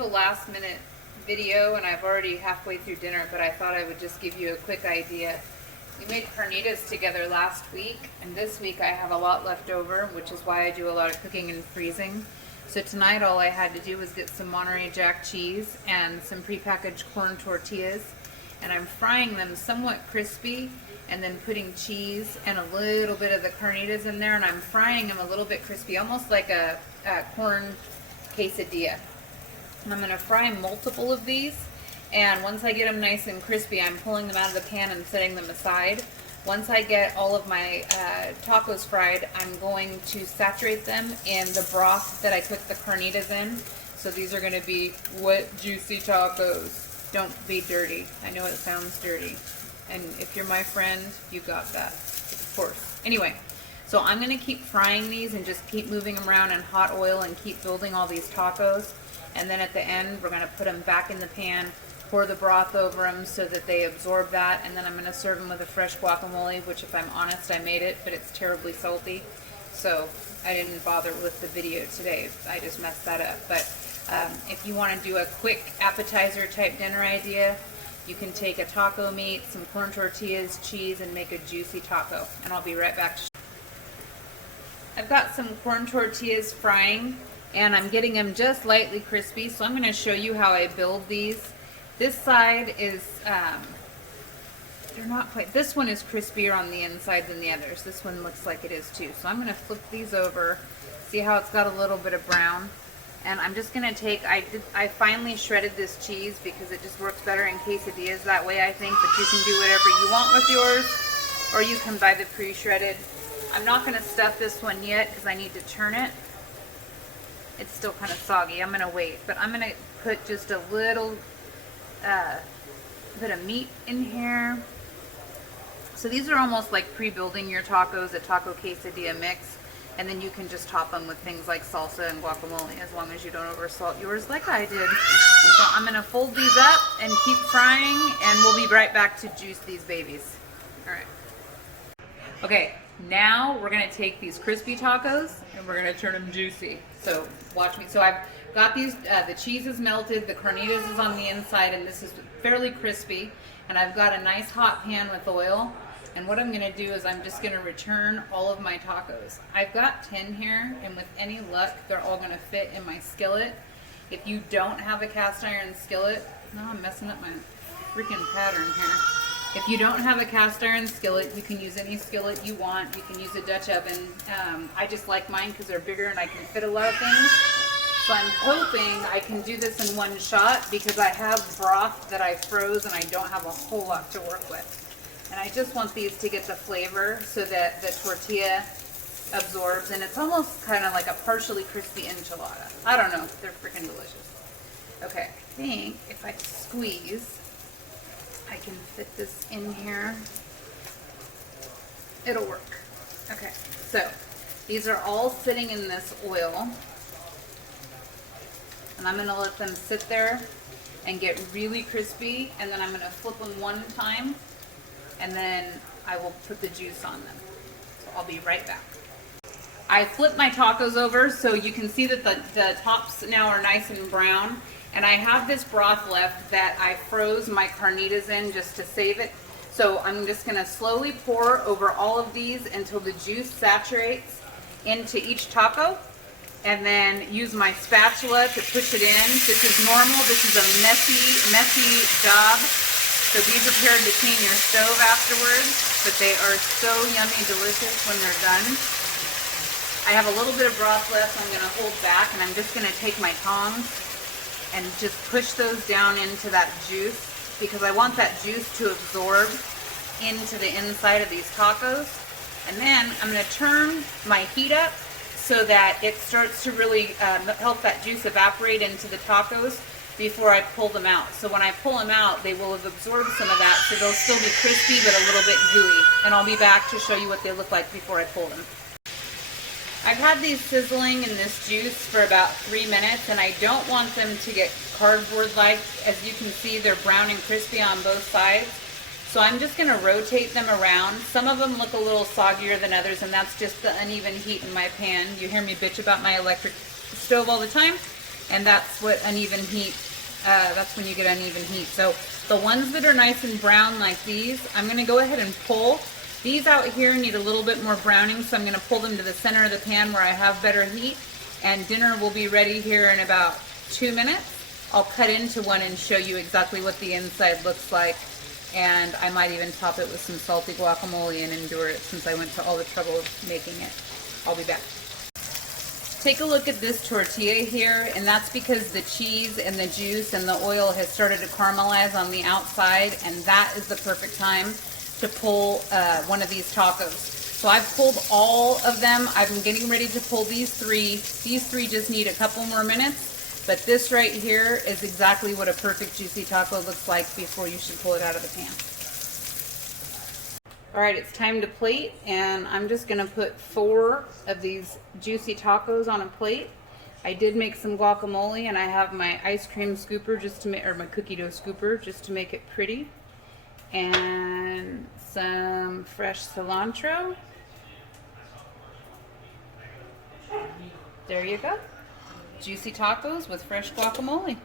a last minute video and I've already halfway through dinner, but I thought I would just give you a quick idea. We made carnitas together last week, and this week I have a lot left over, which is why I do a lot of cooking and freezing. So tonight all I had to do was get some Monterey Jack cheese and some prepackaged corn tortillas, and I'm frying them somewhat crispy and then putting cheese and a little bit of the carnitas in there, and I'm frying them a little bit crispy, almost like a corn quesadilla. And I'm going to fry multiple of these, and once I get them nice and crispy, I'm pulling them out of the pan and setting them aside. Once I get all of my tacos fried, I'm going to saturate them in the broth that I cooked the carnitas in. So these are going to be wet, juicy tacos. Don't be dirty. I know it sounds dirty. And if you're my friend, you got that, of course. Anyway, so I'm going to keep frying these and just keep moving them around in hot oil and keep building all these tacos. And then at the end, we're going to put them back in the pan, pour the broth over them so that they absorb that, and then I'm going to serve them with a fresh guacamole, which, if I'm honest, I made it, but it's terribly salty. So I didn't bother with the video today. I just messed that up. But if you want to do a quick appetizer type dinner idea, you can take a taco meat, some corn tortillas, cheese, and make a juicy taco. And I'll be right back. I've got some corn tortillas frying, and I'm getting them just lightly crispy, so I'm going to show you how I build these. This side is, they're not quite, this one is crispier on the inside than the others. This one looks like it is too. So I'm going to flip these over, see how it's got a little bit of brown. And I'm just going to take, I finally shredded this cheese because it just works better in quesadillas that way, I think. But you can do whatever you want with yours, or you can buy the pre-shredded. I'm not going to stuff this one yet because I need to turn it. It's still kind of soggy. I'm going to wait. But I'm going to put just a little bit of meat in here. So these are almost like pre-building your tacos, a taco quesadilla mix. And then you can just top them with things like salsa and guacamole, as long as you don't oversalt yours like I did. So I'm going to fold these up and keep frying, and we'll be right back to juice these babies. All right. Okay. Now we're going to take these crispy tacos and we're going to turn them juicy. So watch me. So I've got these, the cheese is melted, the carnitas is on the inside, and this is fairly crispy. And I've got a nice hot pan with oil. And what I'm going to do is I'm just going to return all of my tacos. I've got 10 here, and with any luck, they're all going to fit in my skillet. If you don't have a cast iron skillet, no, I'm messing up my freaking pattern here. If you don't have a cast iron skillet, you can use any skillet you want. You can use a Dutch oven. I just like mine because they're bigger and I can fit a lot of things. So I'm hoping I can do this in one shot because I have broth that I froze and I don't have a whole lot to work with. And I just want these to get the flavor so that the tortilla absorbs, and it's almost kind of like a partially crispy enchilada. I don't know, they're freaking delicious. Okay, I think if I squeeze, I can fit this in here. It'll work. Okay, so these are all sitting in this oil, and I'm going to let them sit there and get really crispy, and then I'm going to flip them one time, and then I will put the juice on them. So I'll be right back. I flipped my tacos over so you can see that the tops now are nice and brown. And I have this broth left that I froze my carnitas in just to save it. So I'm just going to slowly pour over all of these until the juice saturates into each taco. And then use my spatula to push it in. This is normal. This is a messy job. So be prepared to clean your stove afterwards. But they are so yummy delicious when they're done. I have a little bit of broth left, so I'm going to hold back. And I'm just going to take my tongs and just push those down into that juice, because I want that juice to absorb into the inside of these tacos. And then I'm going to turn my heat up so that it starts to really help that juice evaporate into the tacos before I pull them out. So when I pull them out, they will have absorbed some of that, so they'll still be crispy but a little bit gooey. And I'll be back to show you what they look like before I pull them. I've had these sizzling in this juice for about 3 minutes, and I don't want them to get cardboard-like. As you can see, they're brown and crispy on both sides. So I'm just going to rotate them around. Some of them look a little soggier than others, and that's just the uneven heat in my pan. You hear me bitch about my electric stove all the time. and that's what uneven heat, that's when you get uneven heat. So the ones that are nice and brown like these, I'm gonna go ahead and pull. These out here need a little bit more browning, so I'm gonna pull them to the center of the pan where I have better heat, and dinner will be ready here in about 2 minutes. I'll cut into one and show you exactly what the inside looks like, and I might even top it with some salty guacamole and endure it since I went to all the trouble of making it. I'll be back. Take a look at this tortilla here, and that's because the cheese and the juice and the oil has started to caramelize on the outside, and that is the perfect time to pull one of these tacos. So I've pulled all of them. I'm getting ready to pull these three. These three just need a couple more minutes, but this right here is exactly what a perfect juicy taco looks like before you should pull it out of the pan. All right, it's time to plate, and I'm just gonna put 4 of these juicy tacos on a plate. I did make some guacamole, and I have my ice cream scooper just to make, or my cookie dough scooper just to make it pretty, and some fresh cilantro. There you go. Juicy tacos with fresh guacamole.